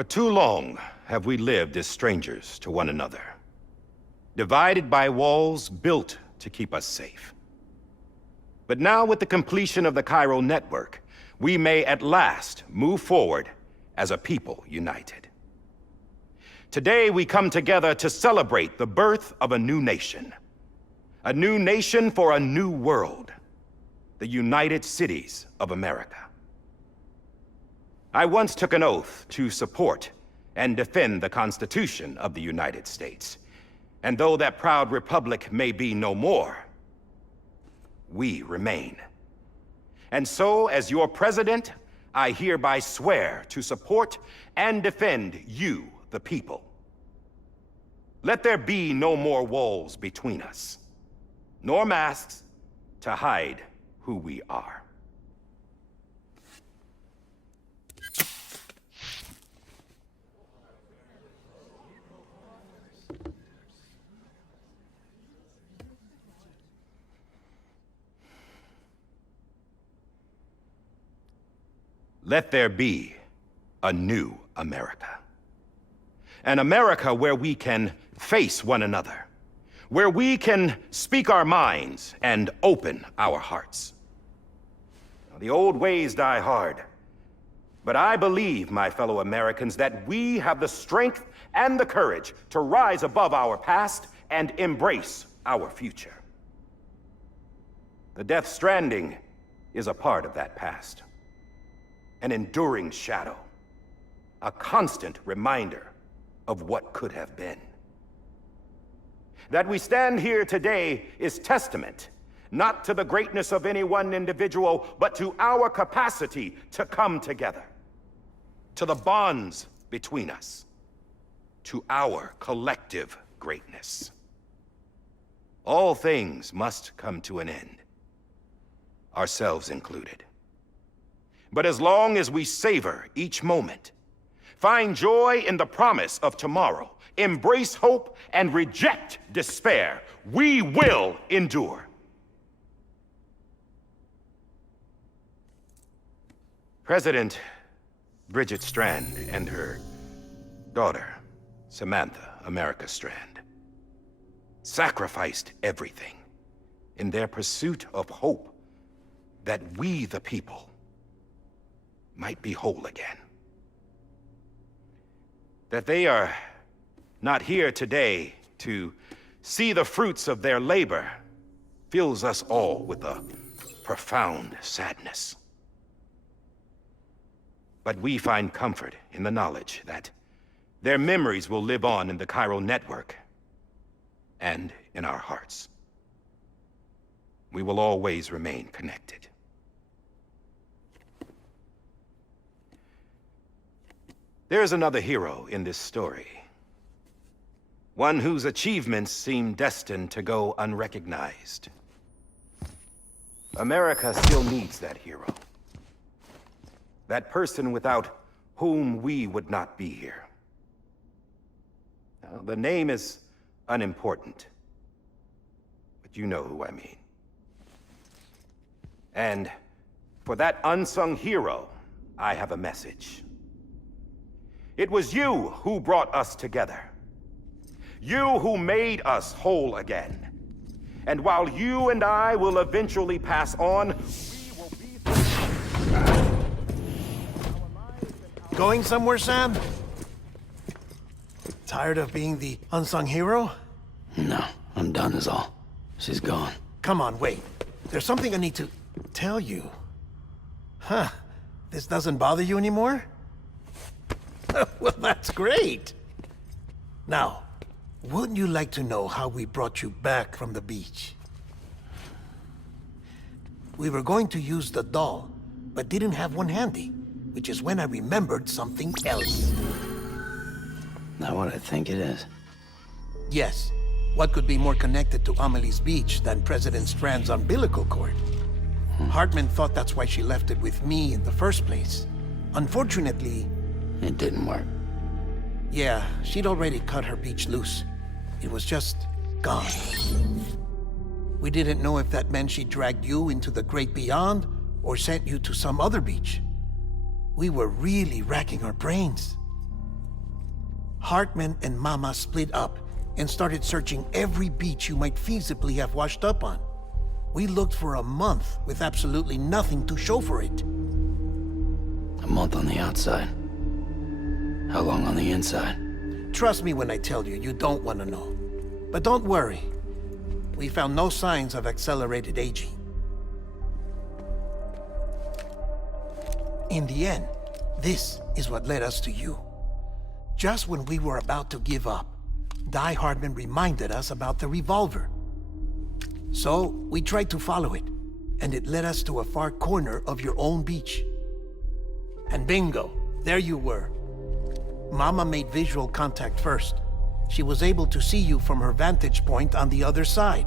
For too long have we lived as strangers to one another, divided by walls built to keep us safe. But now, with the completion of the Chiral network, we may at last move forward as a people united. Today, we come together to celebrate the birth of a new nation. A new nation for a new world. The United Cities of America. I once took an oath to support and defend the Constitution of the United States. And though that proud republic may be no more, we remain. And so, as your president, I hereby swear to support and defend you, the people. Let there be no more walls between us, nor masks to hide who we are. Let there be a new America. An America where we can face one another, where we can speak our minds and open our hearts. Now, the old ways die hard, but I believe, my fellow Americans, that we have the strength and the courage to rise above our past and embrace our future. The Death Stranding is a part of that past. An enduring shadow, a constant reminder of what could have been. That we stand here today is testament, not to the greatness of any one individual, but to our capacity to come together, to the bonds between us, to our collective greatness. All things must come to an end, ourselves included. But as long as we savor each moment, find joy in the promise of tomorrow, embrace hope, and reject despair, we will endure. President Bridget Strand and her daughter, Samantha America Strand, sacrificed everything in their pursuit of hope that we, the people, might be whole again. That they are not here today to see the fruits of their labor fills us all with a profound sadness. But we find comfort in the knowledge that their memories will live on in the Chiral network and in our hearts. We will always remain connected. There is another hero in this story. One whose achievements seem destined to go unrecognized. America still needs that hero. That person without whom we would not be here. Now, the name is unimportant, but you know who I mean. And for that unsung hero, I have a message. It was you who brought us together. You who made us whole again. And while you and I will eventually pass on, we will be... Going somewhere, Sam? Tired of being the unsung hero? No, I'm done is all. She's gone. Come on, wait. There's something I need to tell you. Huh. This doesn't bother you anymore? Well, that's great. Now, wouldn't you like to know how we brought you back from the beach? We were going to use the doll, but didn't have one handy, which is when I remembered something else. Not what I think it is. Yes. What could be more connected to Amelie's beach than President Strand's umbilical cord? Hartman thought that's why she left it with me in the first place. Unfortunately... It didn't work. Yeah, she'd already cut her beach loose. It was just gone. We didn't know if that meant she dragged you into the great beyond or sent you to some other beach. We were really racking our brains. Hartman and Mama split up and started searching every beach you might feasibly have washed up on. We looked for a month with absolutely nothing to show for it. A month on the outside. How long on the inside? Trust me when I tell you, you don't want to know. But don't worry. We found no signs of accelerated aging. In the end, this is what led us to you. Just when we were about to give up, Die Hartman reminded us about the revolver. So, we tried to follow it, and it led us to a far corner of your own beach. And bingo, there you were. Mama made visual contact first. She was able to see you from her vantage point on the other side.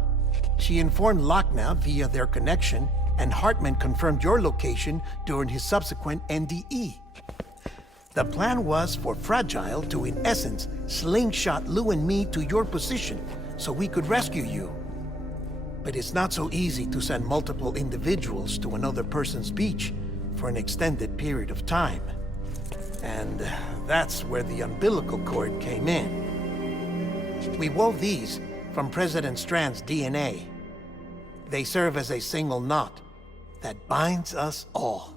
She informed Lochner via their connection, and Hartman confirmed your location during his subsequent NDE. The plan was for Fragile to, in essence, slingshot Lou and me to your position so we could rescue you. But it's not so easy to send multiple individuals to another person's beach for an extended period of time. And that's where the umbilical cord came in. We wove these from President Strand's DNA. They serve as a single knot that binds us all.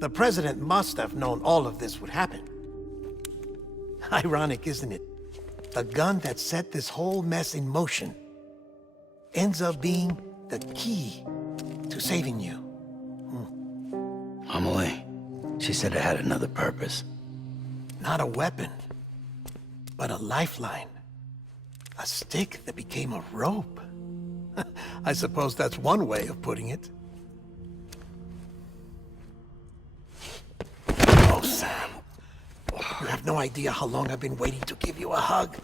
The President must have known all of this would happen. Ironic, isn't it? The gun that set this whole mess in motion ends up being the key to saving you. Amelie, she said it had another purpose. Not a weapon, but a lifeline. A stick that became a rope. I suppose that's one way of putting it. Oh, Sam. You have no idea how long I've been waiting to give you a hug.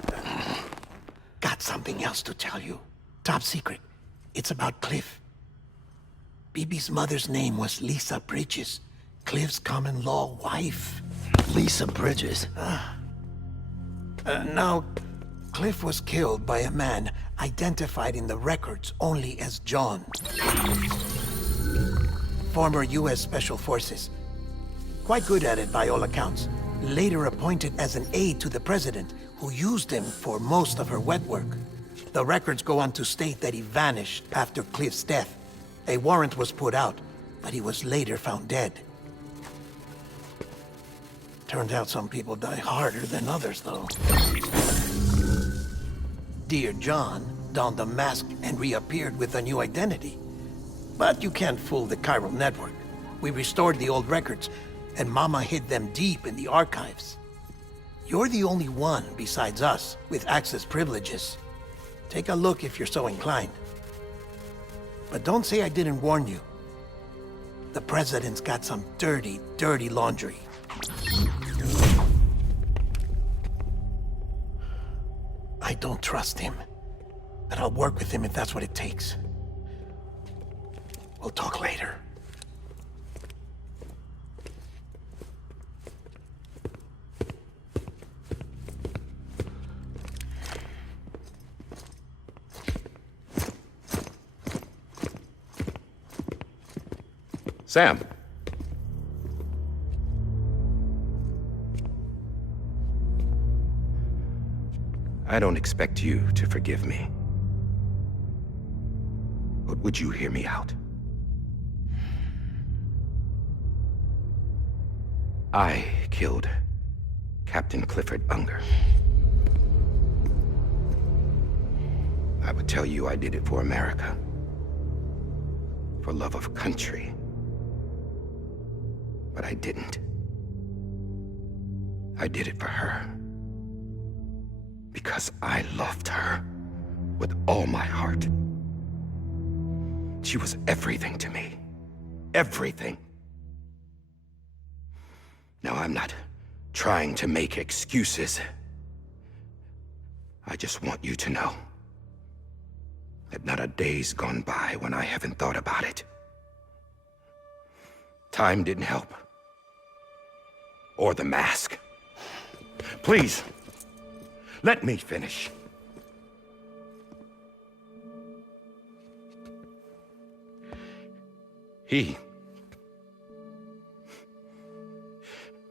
Got something else to tell you. Top secret. It's about Cliff. Bibi's mother's name was Lisa Bridges, Cliff's common-law wife. Lisa Bridges? Now, Cliff was killed by a man identified in the records only as John. Former U.S. Special Forces. Quite good at it by all accounts. Later appointed as an aide to the president, who used him for most of her wet work. The records go on to state that he vanished after Cliff's death. A warrant was put out, but he was later found dead. Turned out some people die harder than others, though. Dear John donned a mask and reappeared with a new identity. But you can't fool the chiral network. We restored the old records, and Mama hid them deep in the archives. You're the only one besides us with access privileges. Take a look if you're so inclined. But don't say I didn't warn you. The President's got some dirty, dirty laundry. I don't trust him, but I'll work with him if that's what it takes. We'll talk later. Sam. I don't expect you to forgive me. But would you hear me out? I killed Captain Clifford Unger. I would tell you I did it for America. For love of country. But I didn't. I did it for her. Because I loved her with all my heart. She was everything to me. Everything. Now, I'm not trying to make excuses. I just want you to know that not a day's gone by when I haven't thought about it. Time didn't help. Or the mask. Please, let me finish.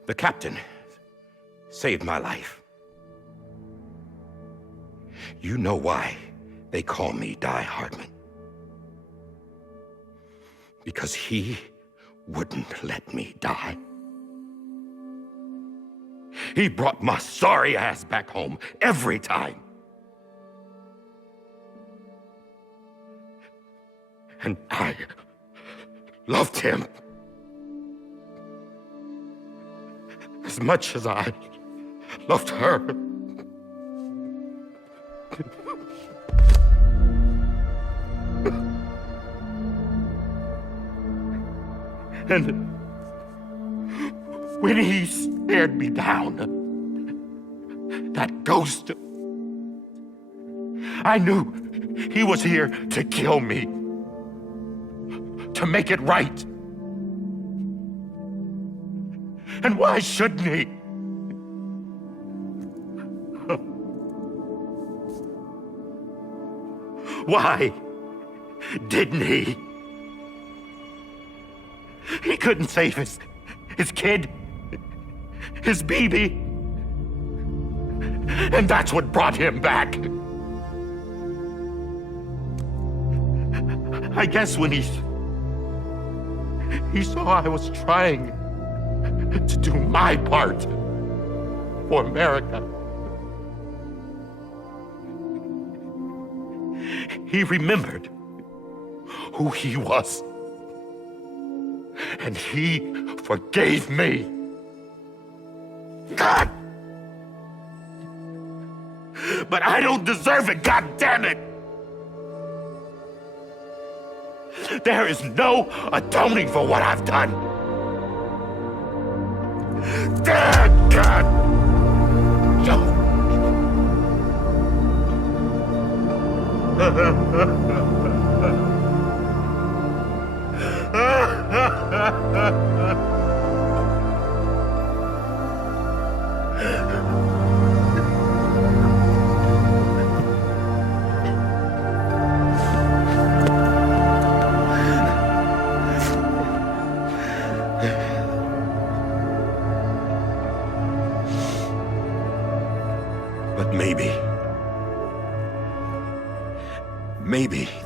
The captain saved my life. You know why they call me Die Hardman. Because he wouldn't let me die. He brought my sorry ass back home every time. And I loved him as much as I loved her. And when he stared me down, that ghost, I knew he was here to kill me, to make it right. And why shouldn't he? Why didn't he? He couldn't save his kid, his baby. And that's what brought him back. I guess when he saw I was trying to do my part for America, he remembered who he was. And he forgave me. God! But I don't deserve it, God damn it! There is no atoning for what I've done. Damn, God! But maybe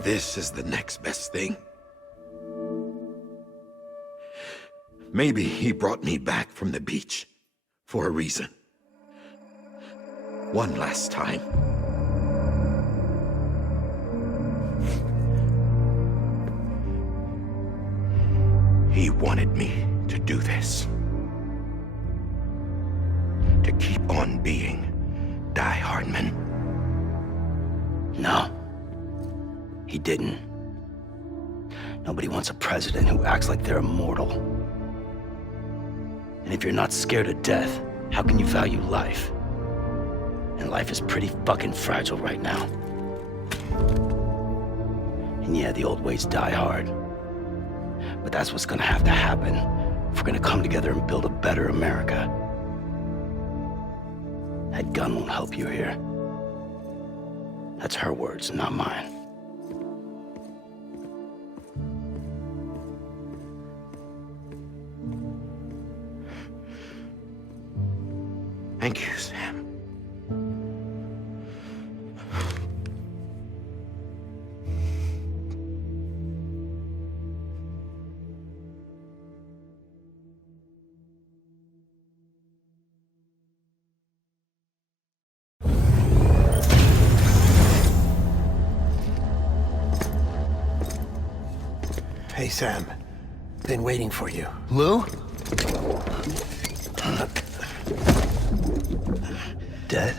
this is the next best thing. Maybe he brought me back from the beach for a reason. One last time. He wanted me to do this. To keep on being Die Hardman. No. He didn't. Nobody wants a president who acts like they're immortal. And if you're not scared of death, how can you value life? And life is pretty fucking fragile right now. And yeah, the old ways die hard. But that's what's gonna have to happen if we're gonna come together and build a better America. That gun won't help you here. That's her words, not mine. Thank you, Sam. Hey, Sam. Been waiting for you. Lou? Dead?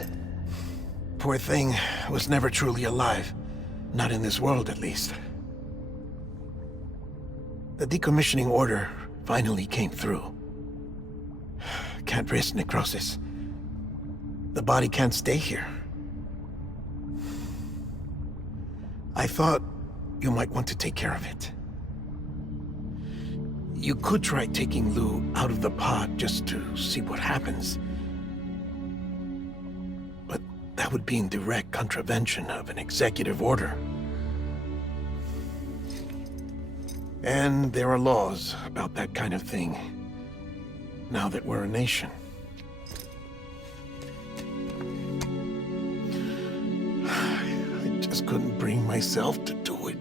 Poor thing was never truly alive. Not in this world, at least. The decommissioning order finally came through. Can't risk necrosis. The body can't stay here. I thought you might want to take care of it. You could try taking Lou out of the pod just to see what happens. But that would be in direct contravention of an executive order. And there are laws about that kind of thing, now that we're a nation. couldn't bring myself to do it.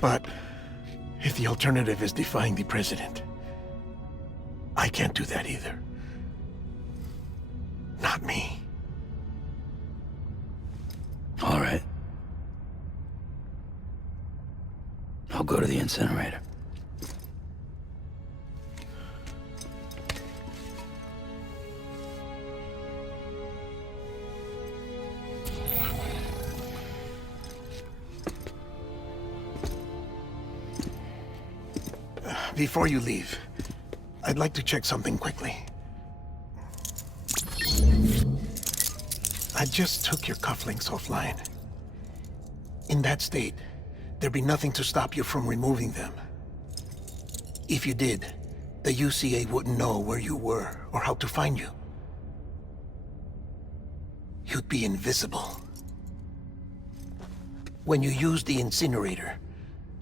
But if the alternative is defying the president, I can't do that either. Not me. All right. I'll go to the incinerator. Before you leave, I'd like to check something quickly. I just took your cufflinks offline. In that state, there'd be nothing to stop you from removing them. If you did, the UCA wouldn't know where you were or how to find you. You'd be invisible. When you use the incinerator,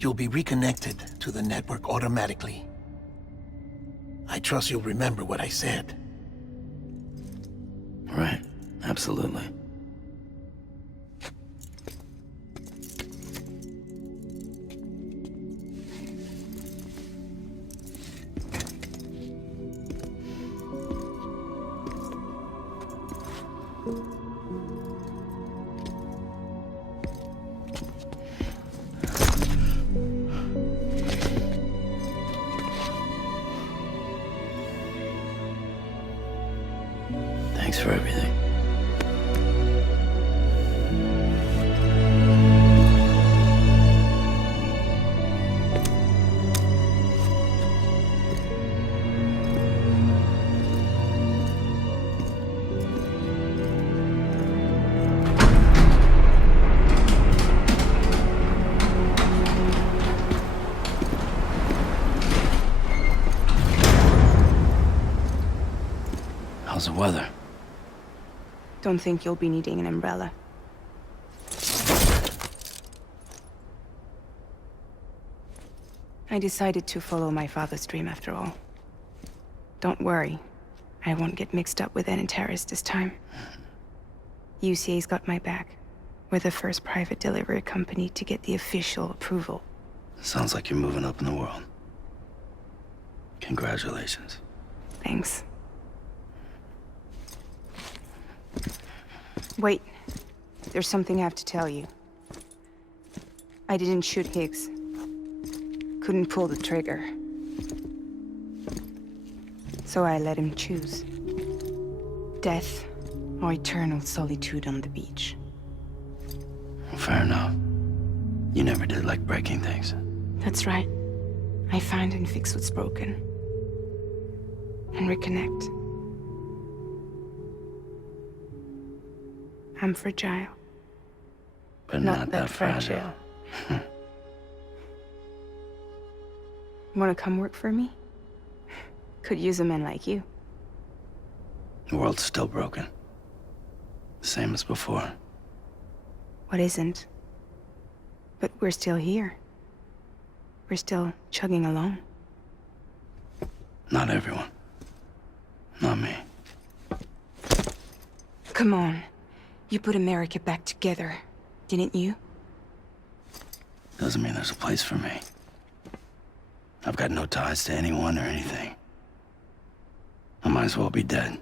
you'll be reconnected to the network automatically. I trust you'll remember what I said. Right. Absolutely. Thanks for everything. How's the weather? Don't think you'll be needing an umbrella. I decided to follow my father's dream after all. Don't worry, I won't get mixed up with any terrorists this time. UCA's got my back. We're the first private delivery company to get the official approval. Sounds like you're moving up in the world. Congratulations. Thanks. Wait, there's something I have to tell you. I didn't shoot Higgs. Couldn't pull the trigger. So I let him choose. Death or eternal solitude on the beach. Fair enough. You never did like breaking things. That's right. I find and fix what's broken. And reconnect. I'm fragile. But not that fragile. Wanna come work for me? Could use a man like you. The world's still broken. Same as before. What isn't? But we're still here. We're still chugging along. Not everyone. Not me. Come on. You put America back together, didn't you? Doesn't mean there's a place for me. I've got no ties to anyone or anything. I might as well be dead.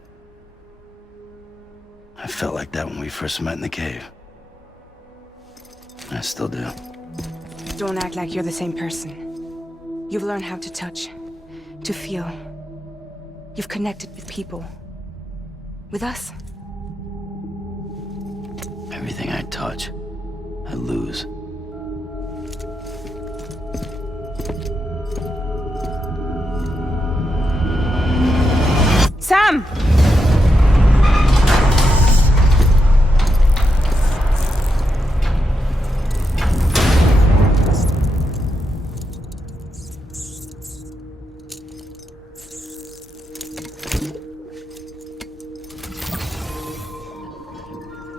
I felt like that when we first met in the cave. I still do. Don't act like you're the same person. You've learned how to touch, to feel. You've connected with people. With us. Everything I touch, I lose. Sam!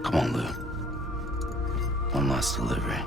Come on, Lou. One last delivery.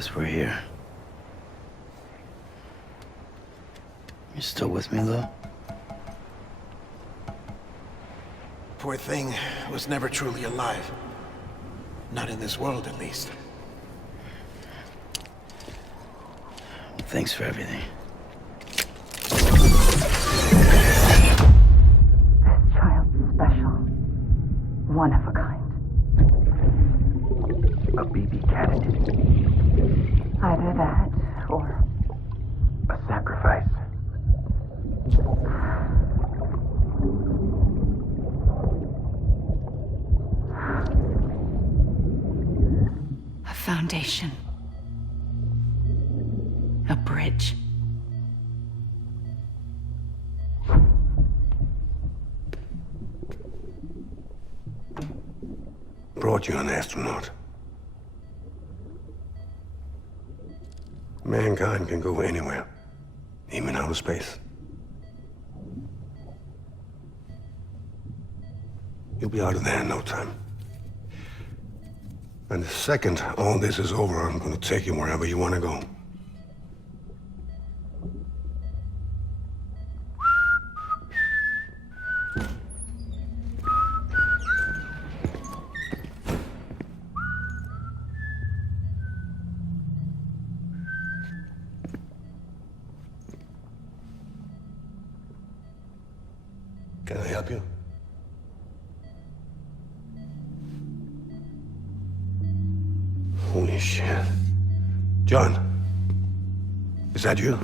guess we're here. You still with me, though? Poor thing was never truly alive. Not in this world, at least. Thanks for everything. Child's special. One of a kind. A BB candidate. Either that, or A sacrifice. a foundation. A bridge. Brought you an astronaut. Mankind can go anywhere, even outer space. You'll be out of there in no time. And the second all this is over, I'm gonna take you wherever you want to go. Can I help you? Holy shit. John, is that you?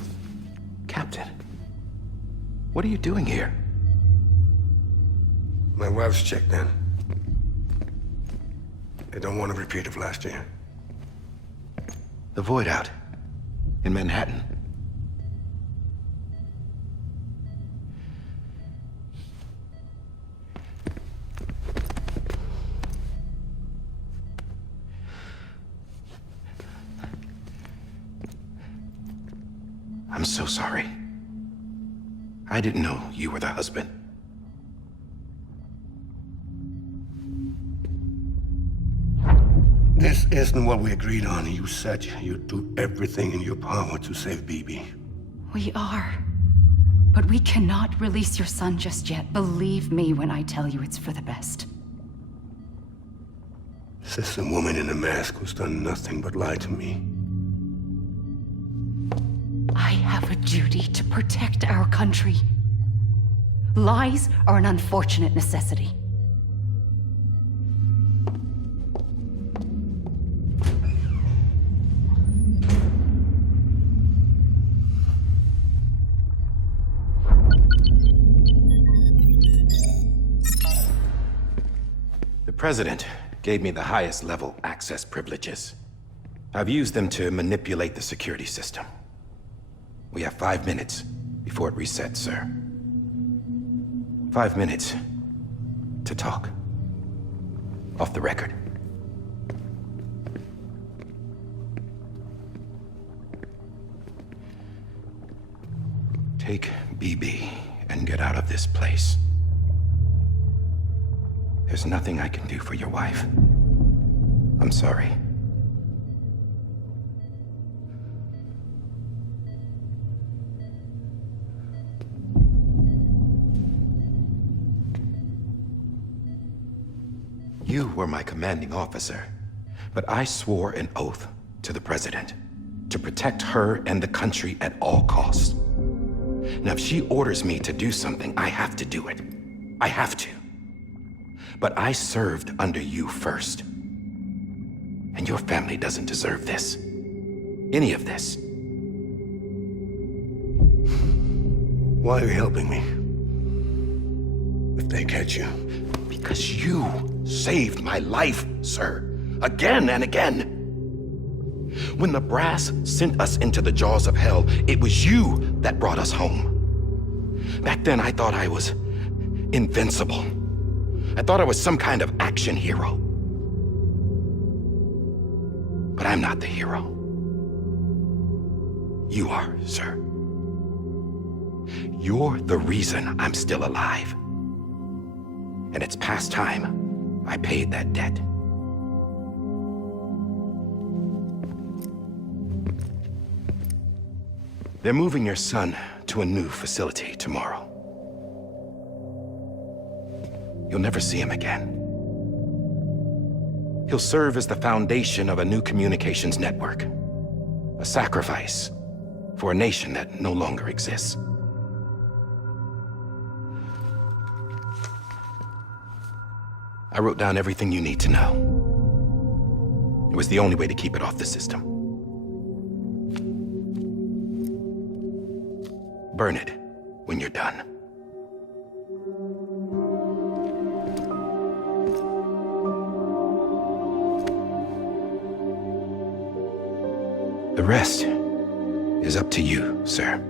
Captain, what are you doing here? My wife's checked in. They don't want a repeat of last year. The Void Out. In Manhattan. I'm so sorry. I didn't know you were the husband. This isn't what we agreed on. You said you'd do everything in your power to save BB. We are. But we cannot release your son just yet. Believe me when I tell you it's for the best. This woman in a mask who's done nothing but lie to me. I have a duty to protect our country. Lies are an unfortunate necessity. The President gave me the highest level access privileges. I've used them to manipulate the security system. We have 5 minutes before it resets, sir. 5 minutes to talk. Off the record. Take BB and get out of this place. There's nothing I can do for your wife. I'm sorry. You were my commanding officer, but I swore an oath to the President to protect her and the country at all costs. Now, if she orders me to do something, I have to do it. I have to. But I served under you first. And your family doesn't deserve this. Any of this. Why are you helping me? If they catch you. Because you saved my life, sir. Again and again. When the brass sent us into the jaws of hell, it was you that brought us home. Back then, I thought I was invincible. I thought I was some kind of action hero. But I'm not the hero. You are, sir. You're the reason I'm still alive. And it's past time I paid that debt. They're moving your son to a new facility tomorrow. You'll never see him again. He'll serve as the foundation of a new communications network. A sacrifice for a nation that no longer exists. I wrote down everything you need to know. It was the only way to keep it off the system. Burn it when you're done. The rest is up to you, sir.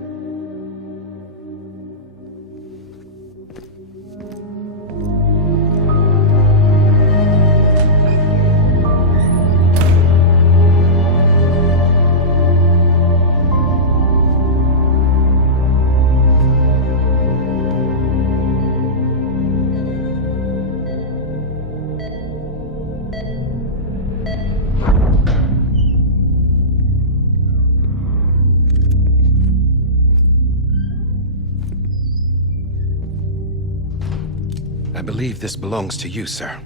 I believe this belongs to you, sir.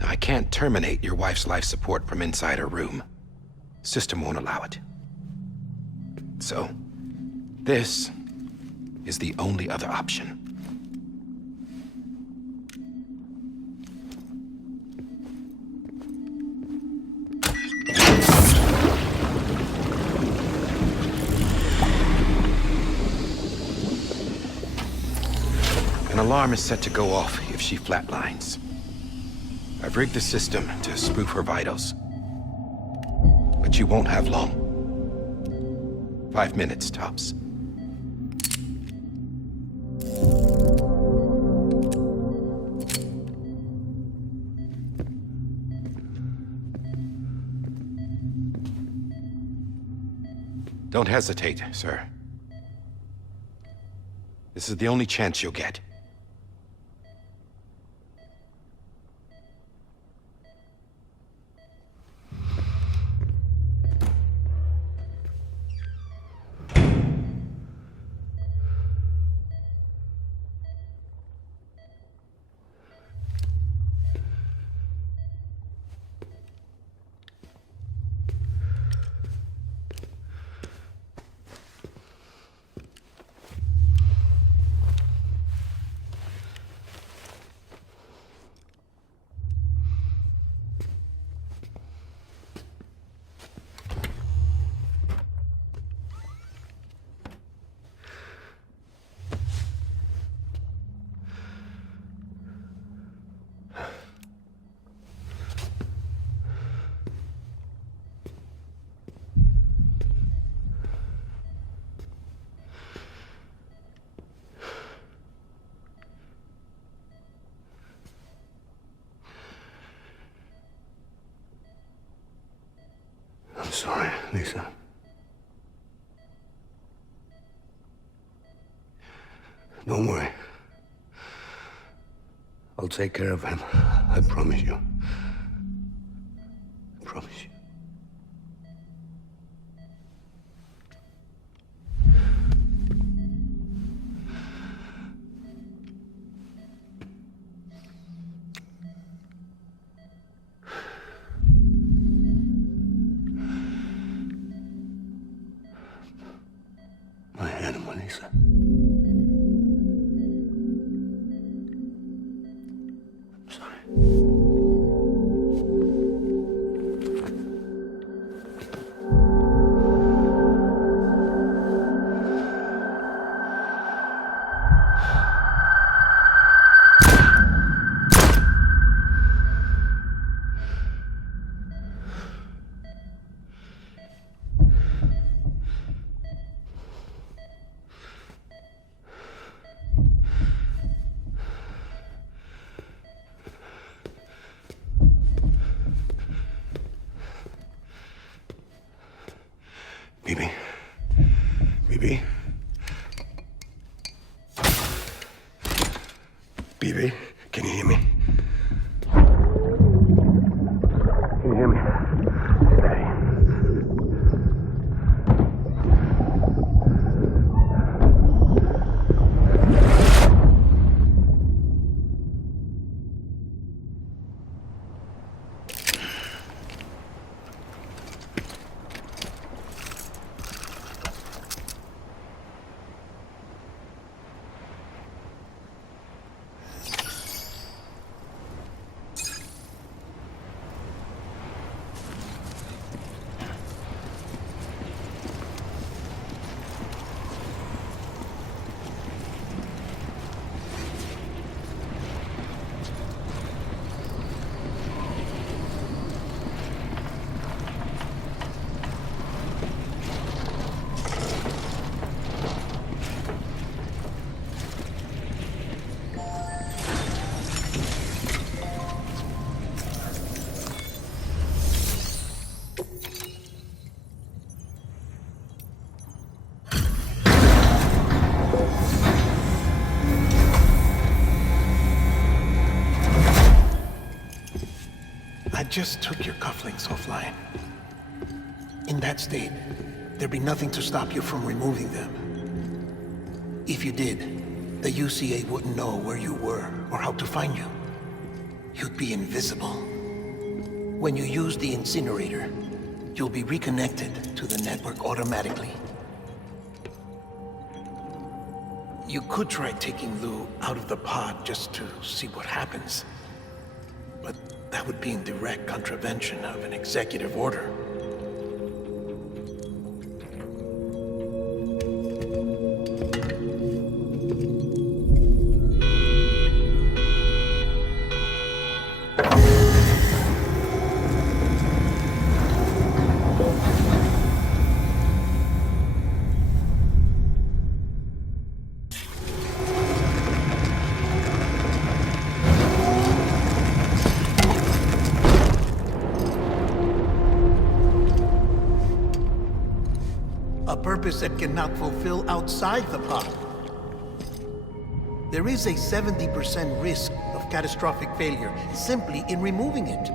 Now, I can't terminate your wife's life support from inside her room. System won't allow it. So, this is the only other option. An alarm is set to go off if she flatlines. I've rigged the system to spoof her vitals. But you won't have long. 5 minutes, tops. Don't hesitate, sir. This is the only chance you'll get. I'm sorry, Lisa. Don't worry. I'll take care of him. I promise you. I promise you. My animal, Lisa. I'm sorry. Bibi? Bibi? Bibi, can you hear me? Can you hear me? Steady. just took your cufflinks offline. In that state, there'd be nothing to stop you from removing them. If you did, the UCA wouldn't know where you were or how to find you. You'd be invisible. When you use the incinerator, you'll be reconnected to the network automatically. You could try taking Lou out of the pod just to see what happens. But that would be in direct contravention of an executive order. A purpose that cannot fulfill outside the pod. There is a 70% risk of catastrophic failure simply in removing it.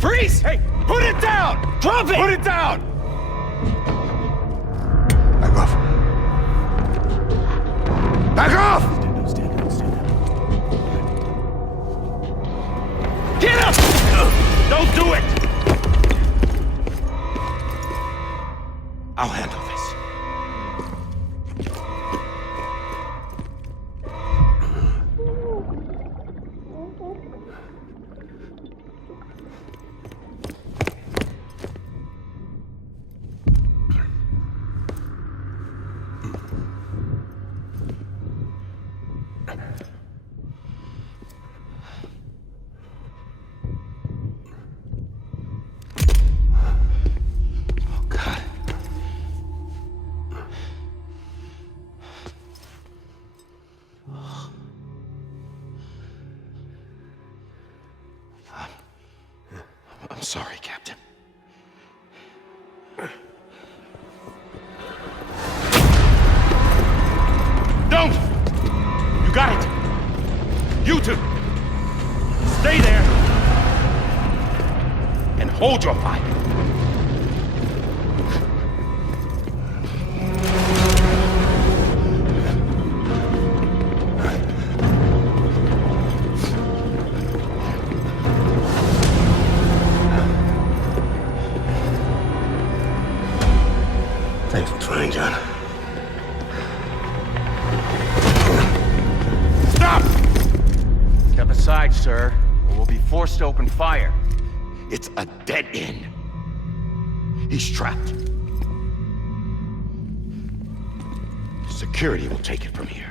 Freeze! Hey, put it down! Drop it! Put it down! Back off. Back off! Get up! Don't do it! I'll handle this. I'm sorry, Captain. Don't! You got it! You two! Stay there! And hold your fire! Thanks for trying, John. Stop! Step aside, sir, or we'll be forced to open fire. It's a dead end. He's trapped. Security will take it from here.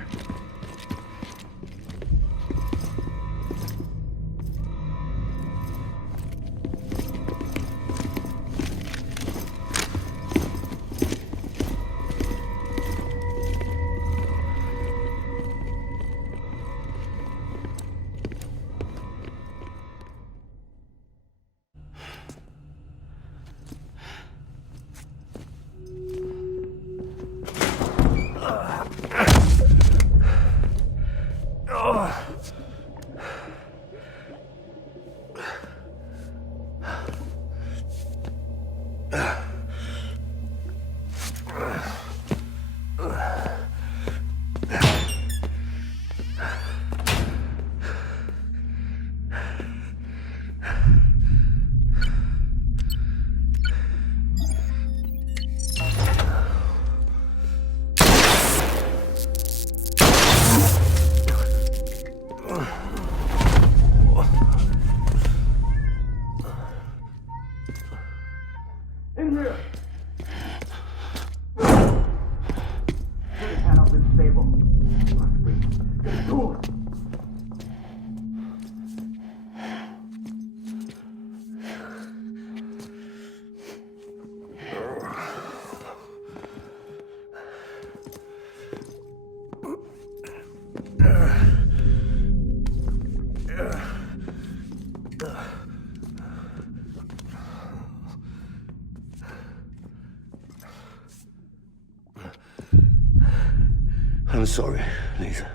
I'm sorry, Lisa.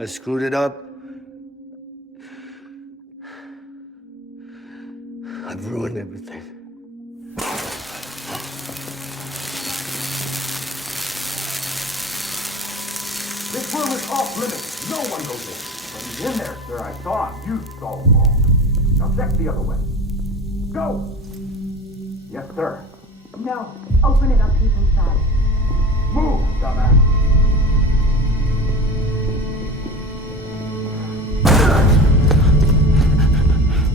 I screwed it up. I've ruined everything. This room is off limits. No one goes in. But he's in there, sir. I saw him. You saw him all. Now check the other way. Go! Yes, sir. No. Open it up. He's inside. Move, dumbass.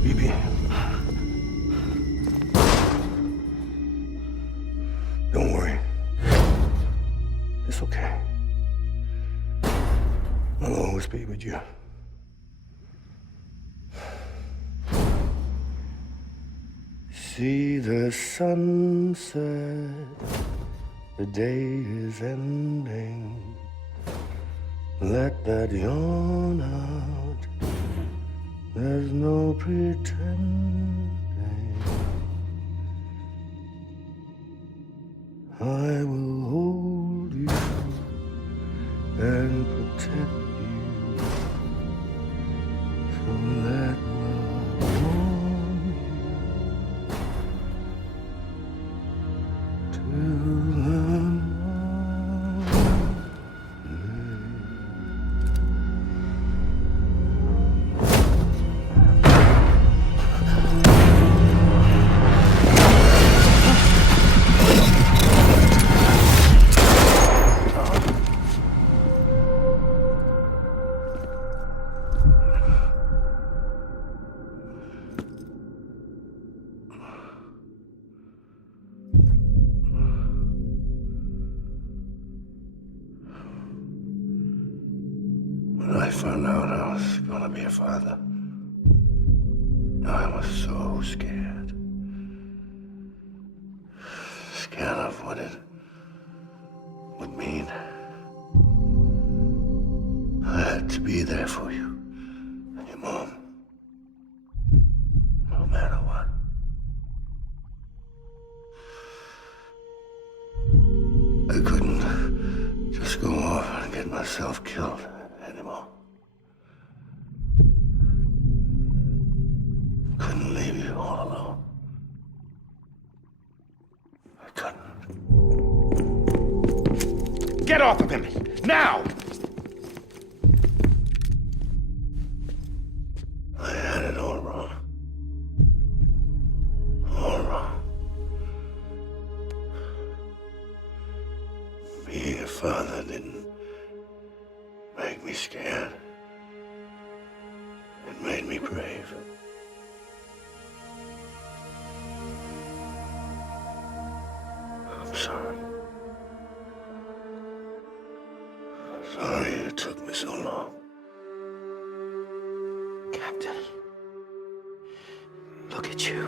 BB. Don't worry. It's okay. I'll always be with you. See the sunset. The day is ending. Let that yawn out. There's no pretending. I will hold you and protect you. So let love warm you till When I found out I was gonna be a father, I was so scared. Scared of what it would mean. I had to be there for you and your mom, no matter what. I couldn't just go off and get myself killed anymore. Couldn't leave you all alone. I couldn't. Get off of him! Now! I had it all wrong. All wrong. it. I'm sorry. Sorry it took me so long. Captain, look at you.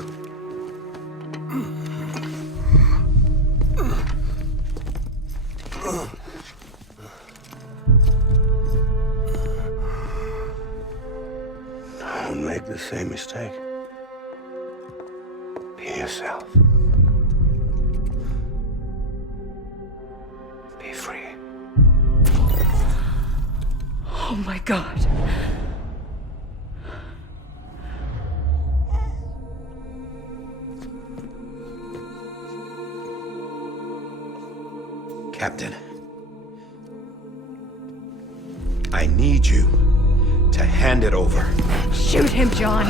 Don't make the same mistake. Be yourself. Be free. Oh my God. Captain, I need you to hand it over. Shoot him, John.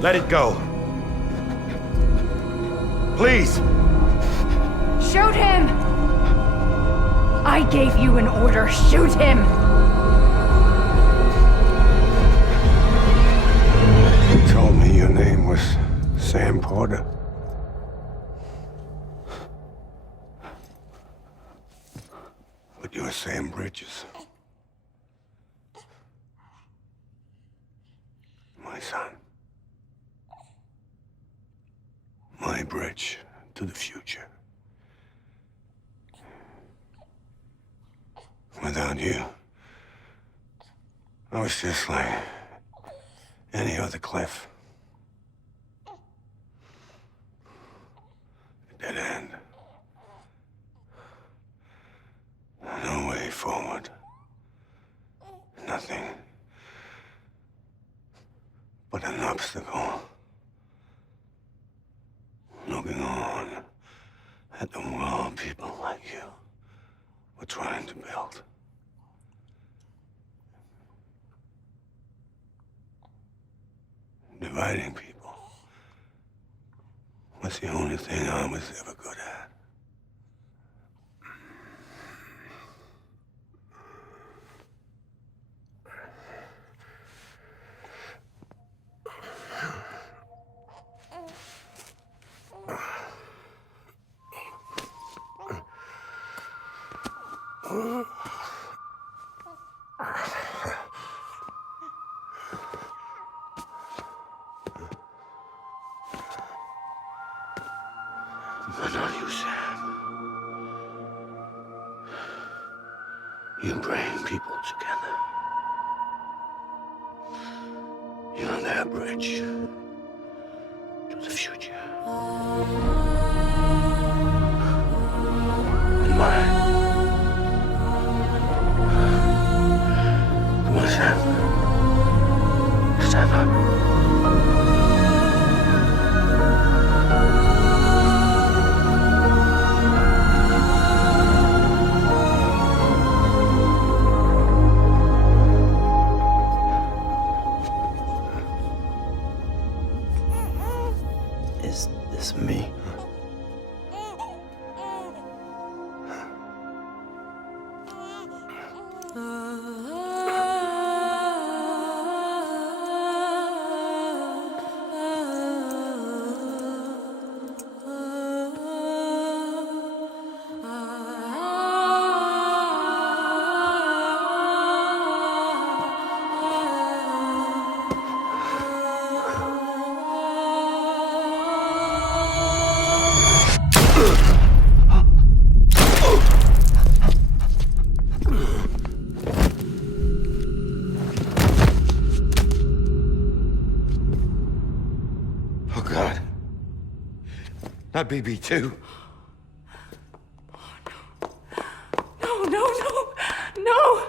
Let it go. Please. Shoot him! I gave you an order. Shoot him! You told me your name was Sam Porter. But you're Sam Bridges. My son. My bridge to the future. Without you, I was just like any other Cliff. A dead end. No way forward. Nothing but an obstacle. Looking on at the world people like you were trying to build. Dividing people was the only thing I was ever good at. But not you, Sam. You bring people together. You're their bridge to the future. And mine. Come on, Sam. Stand up. Is this me? Oh, God. Not BB2. No, no, no, no!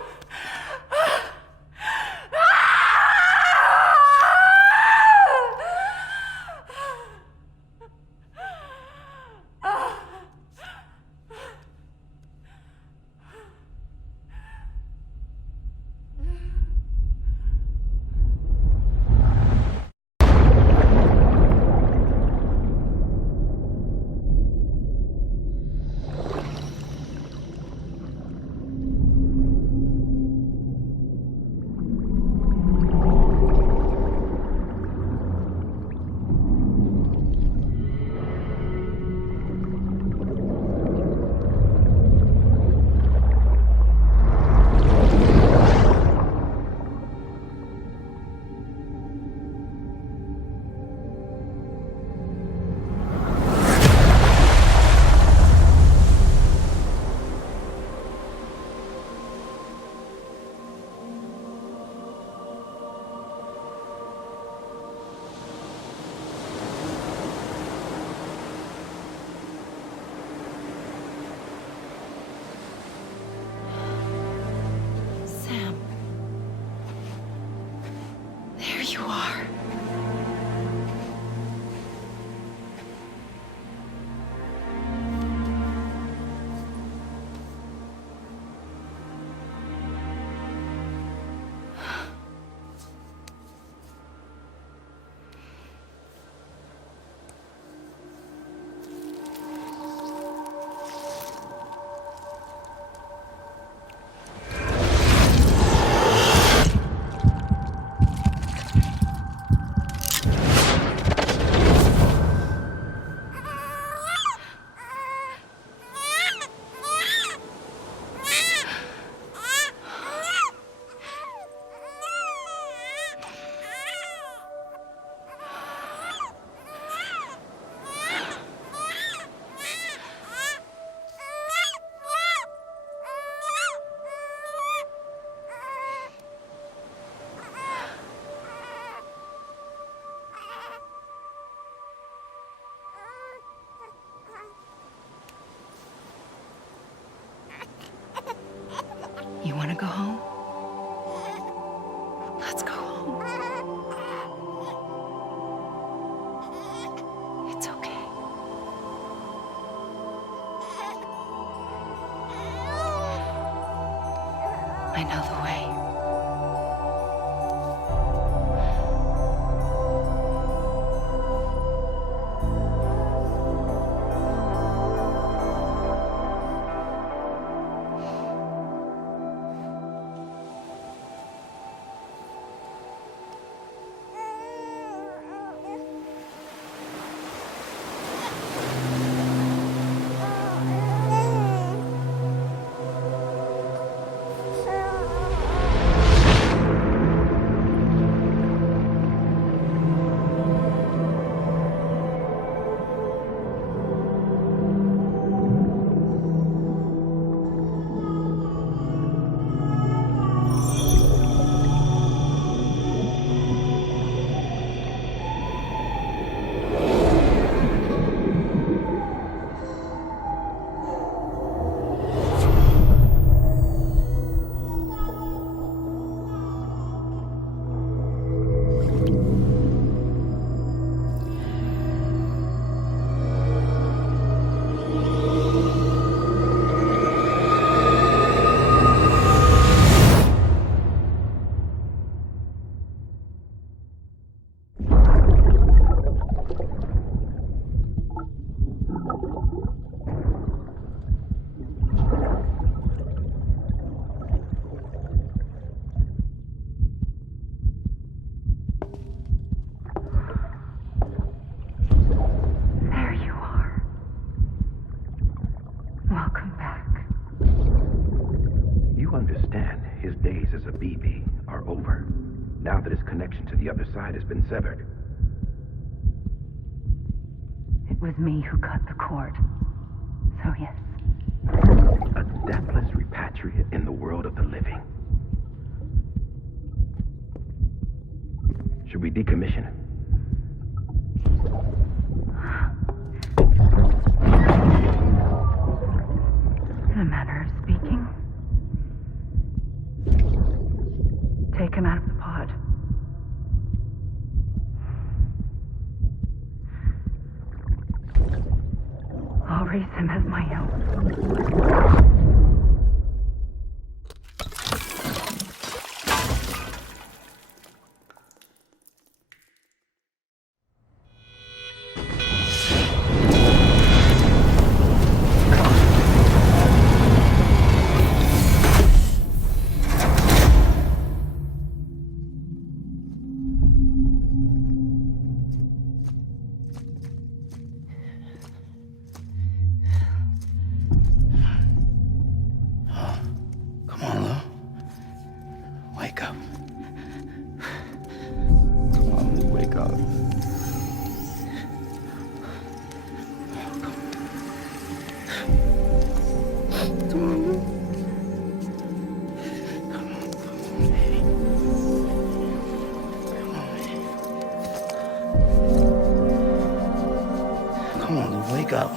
you are. You want to go home? Let's go home. It's okay. I know the way. Welcome back. You understand his days as a BB are over, now that his connection to the other side has been severed. It was me who cut the cord. So yes. A deathless repatriate in the world of the living. Should we decommission him? In a manner of speaking. Take him out of the pod. I'll raise him as my own. Come on, wake up.